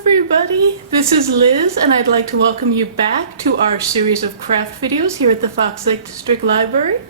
everybody, this is Liz and I'd like to welcome you back to our series of craft videos here at the Fox Lake District Library.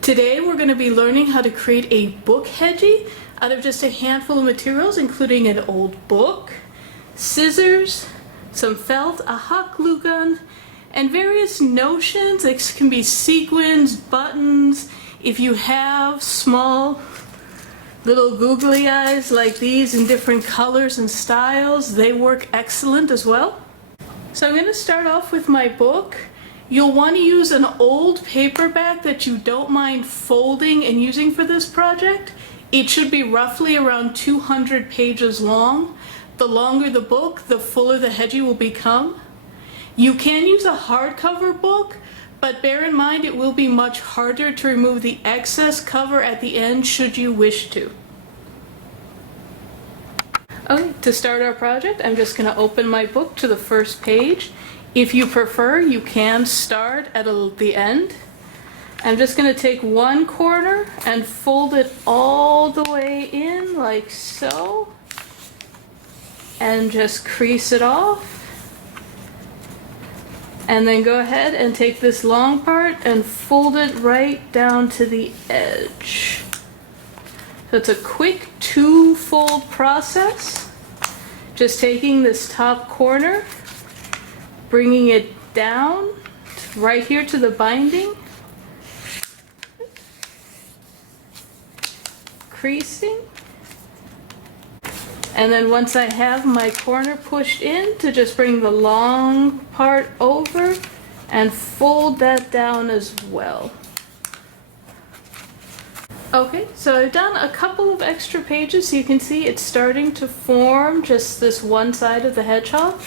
Today we're going to be learning how to create a book hedgie out of just a handful of materials, including an old book, scissors, some felt, a hot glue gun, and various notions. It can be sequins, buttons. If you have small little googly eyes like these in different colors and styles, they work excellent as well. So I'm going to start off with my book. You'll want to use an old paperback that you don't mind folding and using for this project. It should be roughly around 200 pages long. The longer the book, the fuller the hedgie will become. You can use a hardcover book, but bear in mind it will be much harder to remove the excess cover at the end should you wish to. Okay, to start our project, I'm just going to open my book to the first page. If you prefer, you can start at the end. I'm just going to take one corner and fold it all the way in like so, and just crease it off. And then go ahead and take this long part and fold it right down to the edge. So it's a quick two-fold process. Just taking this top corner, bringing it down right here to the binding, creasing. And then once I have my corner pushed in, to just bring the long part over and fold that down as well. Okay, so I've done a couple of extra pages so you can see it's starting to form just this one side of the hedgehog.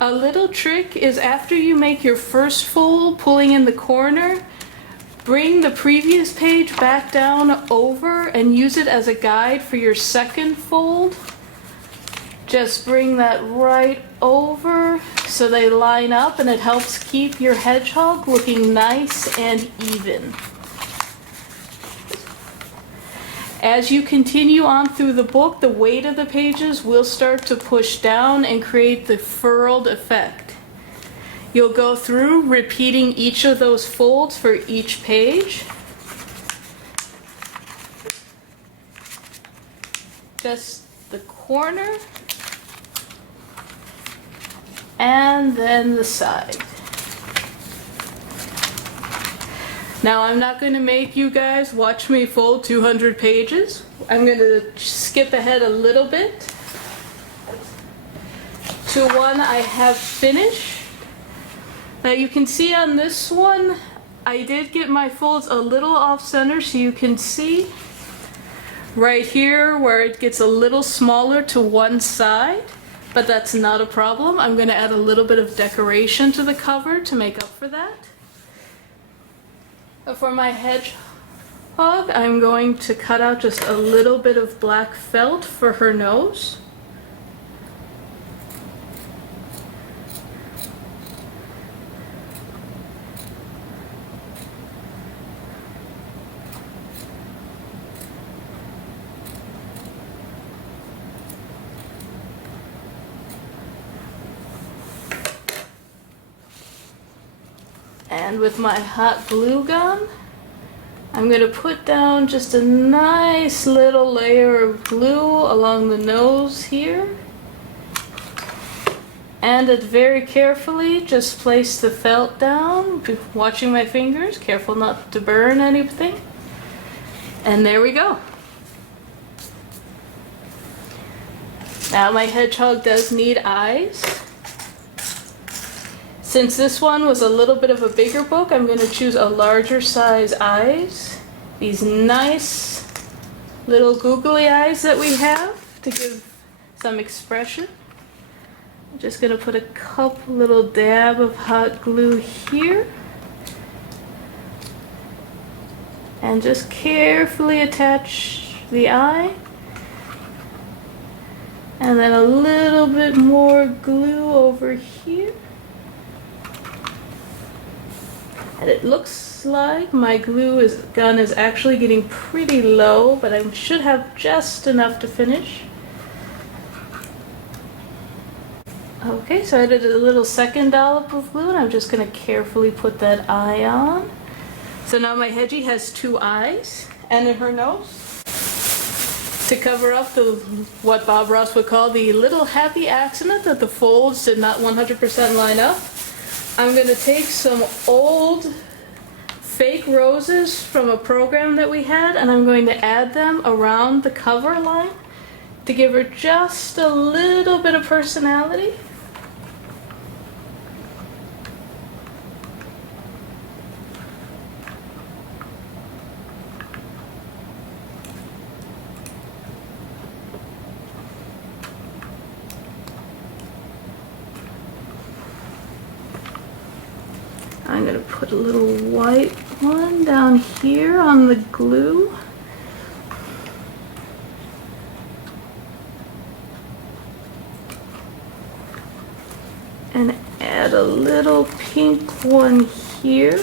A little trick is after you make your first fold, pulling in the corner, bring the previous page back down over and use it as a guide for your second fold. Just bring that right over so they line up, and it helps keep your hedgehog looking nice and even. As you continue on through the book, the weight of the pages will start to push down and create the furled effect. You'll go through repeating each of those folds for each page. Just the corner, and then the side. Now I'm not going to make you guys watch me fold 200 pages. I'm going to skip ahead a little bit to one I have finished. Now you can see on this one, I did get my folds a little off center, so you can see right here where it gets a little smaller to one side. But that's not a problem. I'm going to add a little bit of decoration to the cover to make up for that. For my hedgehog, I'm going to cut out just a little bit of black felt for her nose. And with my hot glue gun, I'm going to put down just a nice little layer of glue along the nose here. And very carefully just place the felt down, watching my fingers, careful not to burn anything. And there we go. Now my hedgehog does need eyes. Since this one was a little bit of a bigger book, I'm going to choose a larger size eyes. These nice little googly eyes that we have to give some expression. I'm just going to put a couple little dab of hot glue here. And just carefully attach the eye. And then a little bit more glue over here. And it looks like my gun is actually getting pretty low, but I should have just enough to finish. Okay, so I did a little second dollop of glue, and I'm just going to carefully put that eye on. So now my Hedgie has 2 eyes, and in her nose, to cover up the what Bob Ross would call the little happy accident that the folds did not 100% line up, I'm going to take some old fake roses from a program that we had, and I'm going to add them around the cover line to give her just a little bit of personality. I'm going to put a little white one down here on the glue. And add a little pink one here.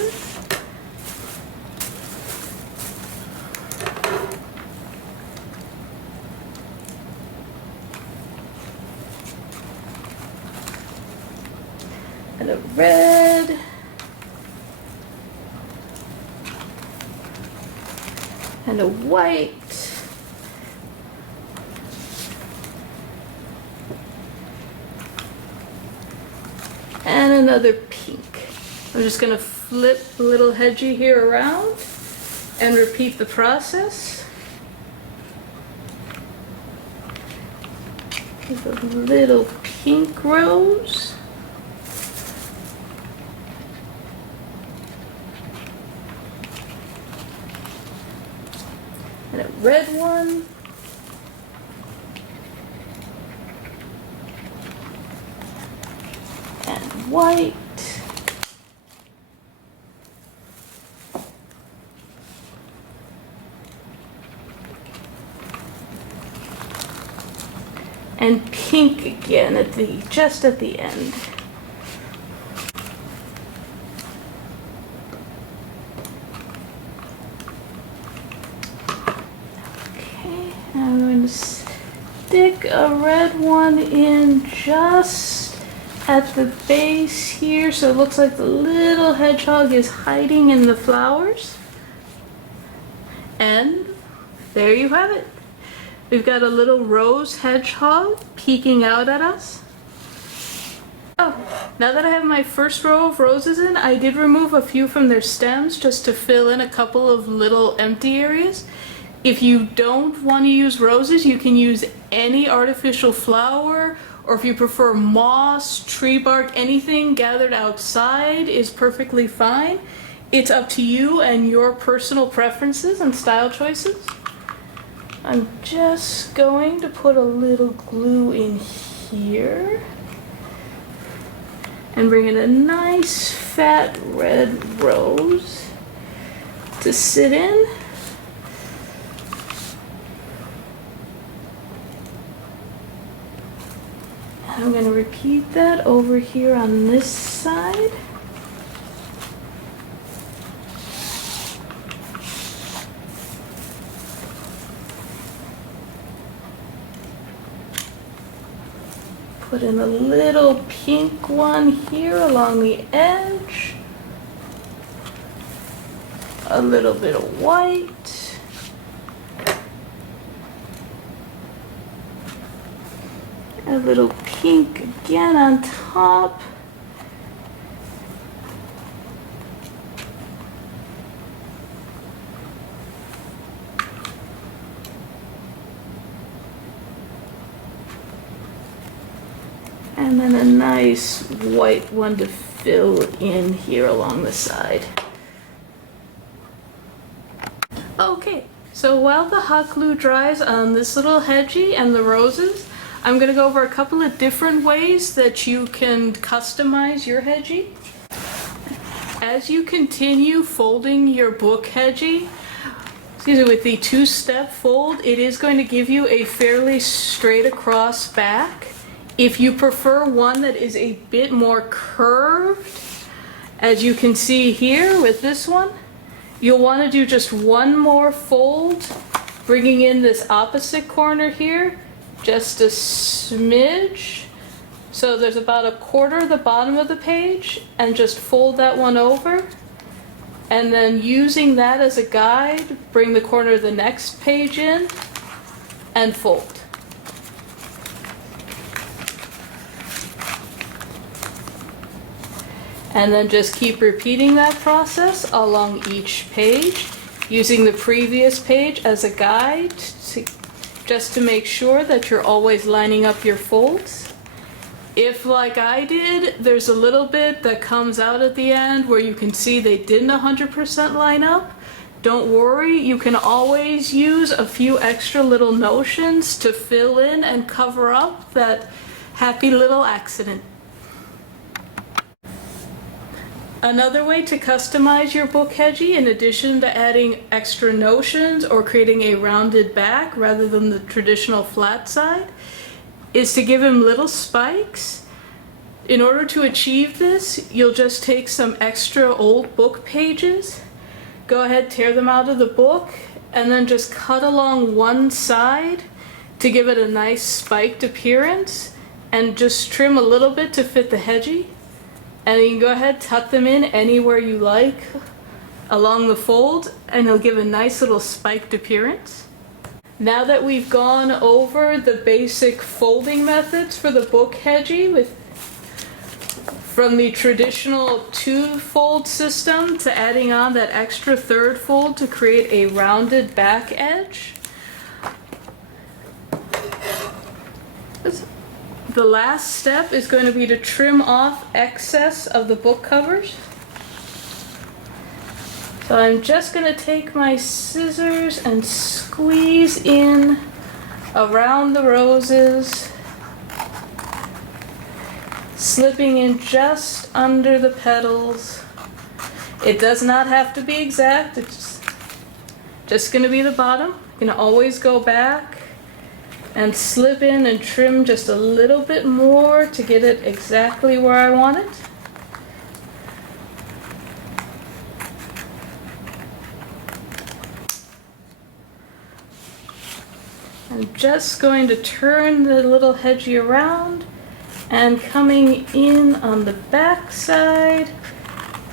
And a red. And a white. And another pink. I'm just going to flip the little Hedgie here around and repeat the process. With a little pink rose. And a red one. And white. And pink again at just at the end. I'm going to stick a red one in just at the base here, so it looks like the little hedgehog is hiding in the flowers. And there you have it. We've got a little rose hedgehog peeking out at us. Oh, now that I have my first row of roses in, I did remove a few from their stems just to fill in a couple of little empty areas. If you don't want to use roses, you can use any artificial flower, or if you prefer moss, tree bark, anything gathered outside is perfectly fine. It's up to you and your personal preferences and style choices. I'm just going to put a little glue in here and bring in a nice fat red rose to sit in. I'm going to repeat that over here on this side. Put in a little pink one here along the edge. A little bit of white. A little pink again on top. And then a nice white one to fill in here along the side. Okay, so while the hot glue dries on this little Hedgie and the roses, I'm going to go over a couple of different ways that you can customize your Hedgie. As you continue folding your book Hedgie, with the 2-step fold, it is going to give you a fairly straight across back. If you prefer one that is a bit more curved, as you can see here with this one, you'll want to do just one more fold, bringing in this opposite corner here, just a smidge, So there's about 1/4 of the bottom of the page, and just fold that one over. And then using that as a guide, bring the corner of the next page in and fold. And then just keep repeating that process along each page, using the previous page as a guide just to make sure that you're always lining up your folds. If, like I did, there's a little bit that comes out at the end where you can see they didn't 100% line up, don't worry, you can always use a few extra little notions to fill in and cover up that happy little accident. Another way to customize your book Hedgie, in addition to adding extra notions or creating a rounded back rather than the traditional flat side, is to give him little spikes. In order to achieve this, you'll just take some extra old book pages, go ahead, tear them out of the book, and then just cut along one side to give it a nice spiked appearance, and just trim a little bit to fit the Hedgie. And you can go ahead, tuck them in anywhere you like along the fold, and it'll give a nice little spiked appearance. Now that we've gone over the basic folding methods for the book Hedgie, from the traditional 2-fold system to adding on that extra 3rd fold to create a rounded back edge, the last step is going to be to trim off excess of the book covers. So I'm just going to take my scissors and squeeze in around the roses, slipping in just under the petals. It does not have to be exact, it's just going to be the bottom. You can always go back and slip in and trim just a little bit more to get it exactly where I want it. I'm just going to turn the little Hedgie around, and coming in on the back side,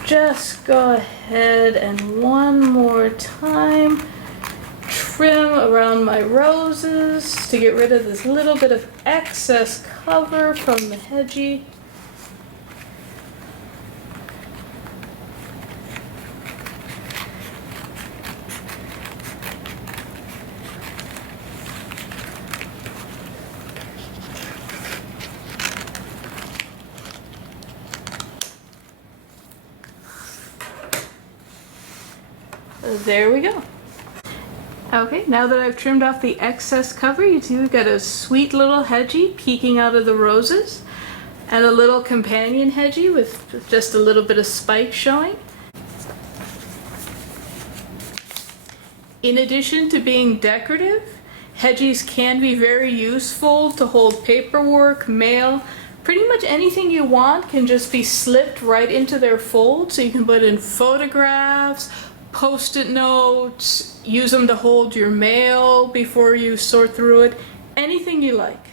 just go ahead and one more time trim around my roses to get rid of this little bit of excess cover from the Hedgie. There we go. Okay, now that I've trimmed off the excess cover, you see we've got a sweet little Hedgie peeking out of the roses, and a little companion Hedgie with just a little bit of spike showing. In addition to being decorative, Hedgies can be very useful to hold paperwork, mail, pretty much anything you want can just be slipped right into their fold, so you can put in photographs, Post-it notes, use them to hold your mail before you sort through it, anything you like.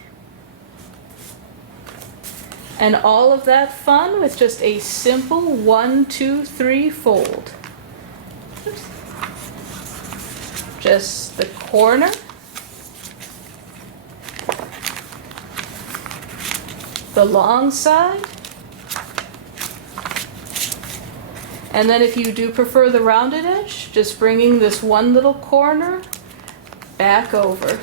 And all of that fun with just a simple 1, 2, 3 fold. Just the corner, the long side, and then if you do prefer the rounded edge, just bringing this one little corner back over.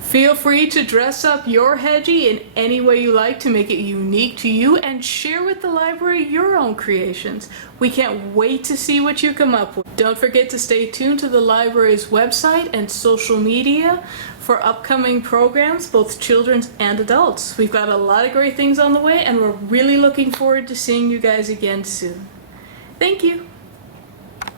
Feel free to dress up your Hedgie in any way you like to make it unique to you, and share with the library your own creations. We can't wait to see what you come up with. Don't forget to stay tuned to the library's website and social media for upcoming programs, both children's and adults. We've got a lot of great things on the way, and we're really looking forward to seeing you guys again soon. Thank you.